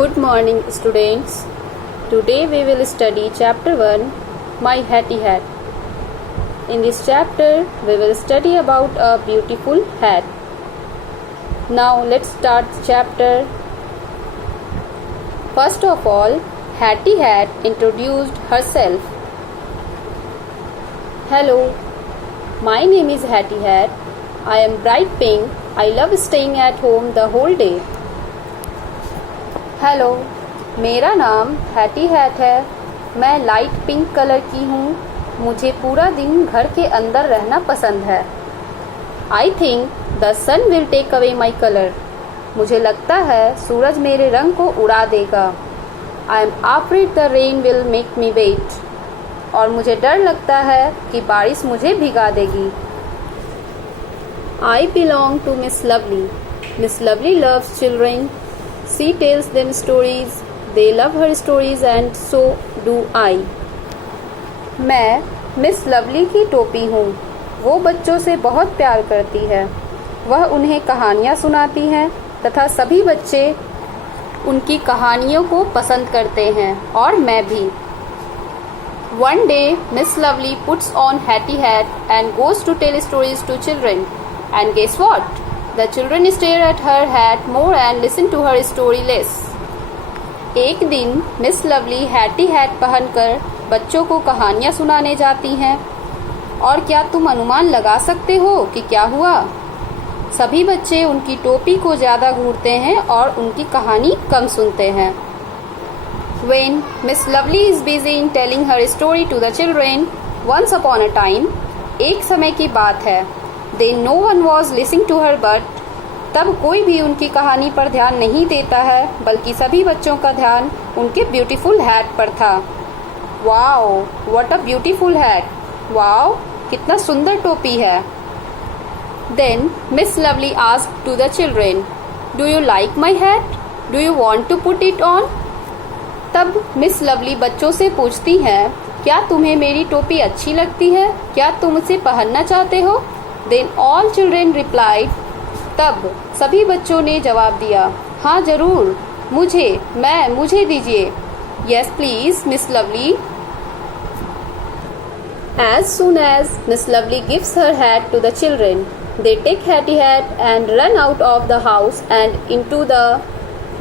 Good morning, students. Today we will study chapter 1, My Hattie Hat. In this chapter, we will study about a beautiful hat. Now let's start the chapter. First of all, Hattie Hat introduced herself. Hello, my name is Hattie Hat. I am bright pink. I love staying at home the whole day. Hello, मेरा नाम Hattie hat है। मैं light pink colour की हूँ। मुझे पूरा दिन घर के अंदर रहना पसंद है। I think the sun will take away my colour. मुझे लगता है सूरज मेरे रंग को उड़ा देगा। I am afraid the rain will make me wet. और मुझे डर लगता है कि बारिश मुझे भिगा देगी। I belong to Miss Lovely. Miss Lovely loves children. She tells them stories. They love her stories and so do I. मैं मिस लवली की टोपी हूँ। वो बच्चों से बहुत प्यार करती है। वह उन्हें कहानियाँ सुनाती हैं तथा सभी बच्चे उनकी कहानियों को पसंद करते हैं और मैं भी। One day, Miss Lovely puts on Hattie hat and goes to tell stories to children. And guess what? The children stare at her hat more and listen to her story less. एक दिन miss lovely Hattie hat पहनकर बच्चों को कहानियाँ सुनाने जाती हैं। और क्या तुम अनुमान लगा सकते हो कि क्या हुआ? सभी बच्चे उनकी टोपी को ज़्यादा घूरते हैं और उनकी कहानी कम सुनते हैं। When Miss Lovely is busy in telling her story to the children, once upon a time, एक समय की बात है। Then no one was listening to her but तब कोई भी उनकी कहानी पर ध्यान नहीं देता है, बल्कि सभी बच्चों का ध्यान उनके ब्यूटीफुल हैट पर था। Wow, what a beautiful hat! Wow, कितना सुंदर टोपी है। Then Miss Lovely asked to the children, Do you like my hat? Do you want to put it on? तब मिस लवली बच्चों से पूछती हैं, क्या तुम्हें मेरी टोपी अच्छी लगती है? क्या तुम उसे पहनना चाहते हो? Then all children replied. तब सभी बच्चों ने जवाब दिया, हाँ जरूर, मुझे दीजिए। Yes please, Miss Lovely. As soon as Miss Lovely gives her hat to the children, they take Hattie hat and run out of the house and into the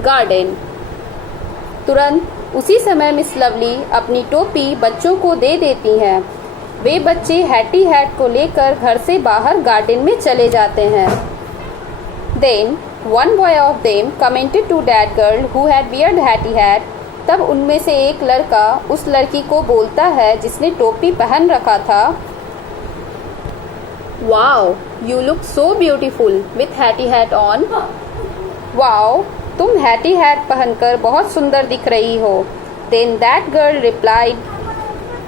garden. तुरंत उसी समय मिस लवली अपनी टोपी बच्चों को दे देती हैं। वे बच्चे हैटी हैट को लेकर घर से बाहर गार्डन में चले जाते हैं। Then one boy of them commented to that girl who had weared hattie hat. तब उनमें से एक लड़का उस लड़की को बोलता है जिसने टोपी पहन रखा था, Wow, you look so beautiful with hattie hat on. Wow, तुम हैटी हैट पहनकर बहुत सुंदर दिख रही हो। Then that girl replied,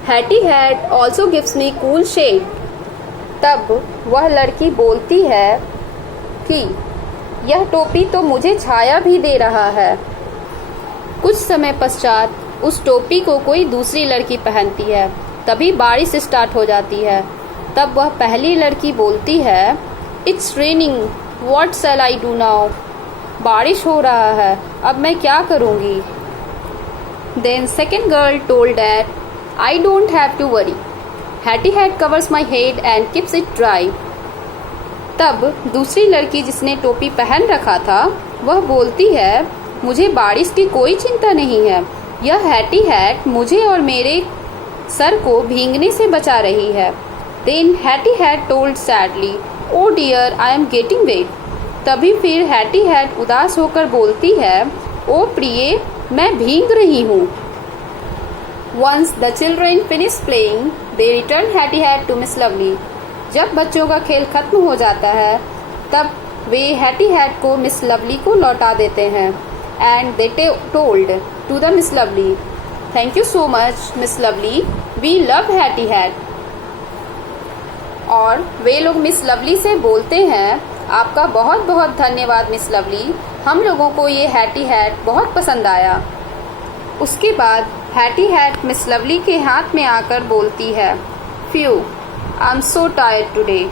Hattie hat also gives me cool shade. तब वह लड़की बोलती है कि यह टोपी तो मुझे छाया भी दे रहा है। कुछ समय पश्चात उस टोपी को कोई दूसरी लड़की पहनती है। तभी बारिश स्टार्ट हो जाती है। तब वह पहली लड़की बोलती है, It's raining. What shall I do now? बारिश हो रहा है, अब मैं क्या करूँगी? Then second girl told that I don't have to worry. Hattie hat covers my head and keeps it dry. तब दूसरी लड़की जिसने टोपी पहन रखा था, वह बोलती है, मुझे बारिश की कोई चिंता नहीं है। यह हैटी हैट मुझे और मेरे सर को भीगने से बचा रही है। Then Hattie hat told sadly, Oh dear, I am getting wet. तभी फिर हैटी हैट उदास होकर बोलती है, ओ प्रिय, मैं भीग रही हूँ। Once the children finished playing, they returned Hattie hat to Miss Lovely. जब बच्चों का खेल खत्म हो जाता है, तब वे हैटी हैट को मिस लवली को लौटा देते हैं। And they told to the Miss Lovely, Thank you so much, Miss Lovely. We love Hattie hat. और वे लोग मिस लवली से बोलते हैं, आपका बहुत बहुत धन्यवाद मिस लवली, हम लोगों को ये हैटी हैट बहुत पसंद आया। उसके बाद हैटी हैट मिस लवली के हाथ में आकर बोलती है, phew, I am so tired today.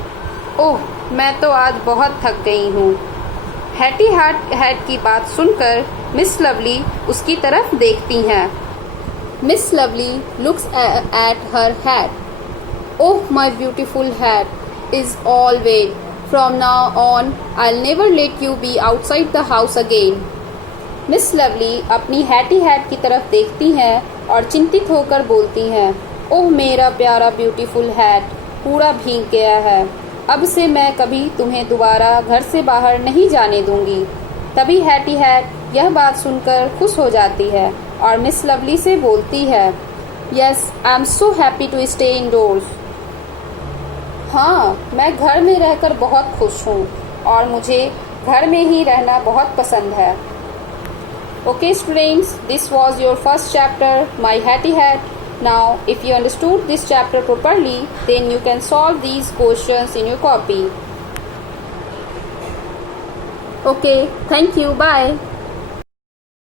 Oh, मैं तो आज बहुत थक गई हूँ। हैटी हैट की बात सुनकर मिस लवली उसकी तरफ देखती हैं। Miss Lovely looks at her hat. Oh my beautiful hat is all wet. From now on I never let you be outside the house again. Miss Lovely अपनी हैटी hat की तरफ देखती हैं और चिंतित होकर बोलती हैं, ओह मेरा प्यारा ब्यूटीफुल हैट पूरा भीग गया है। अब से मैं कभी तुम्हें दोबारा घर से बाहर नहीं जाने दूंगी। तभी हैटी हैट यह बात सुनकर खुश हो जाती है और मिस लवली से बोलती है, yes I am so happy to stay indoors. हाँ, मैं घर में रहकर बहुत खुश हूँ और मुझे घर में ही रहना बहुत पसंद है। Okay students, this was your first chapter, My Hatty Hat. Now, if you understood this chapter properly, then you can solve these questions in your copy. Okay, thank you, bye.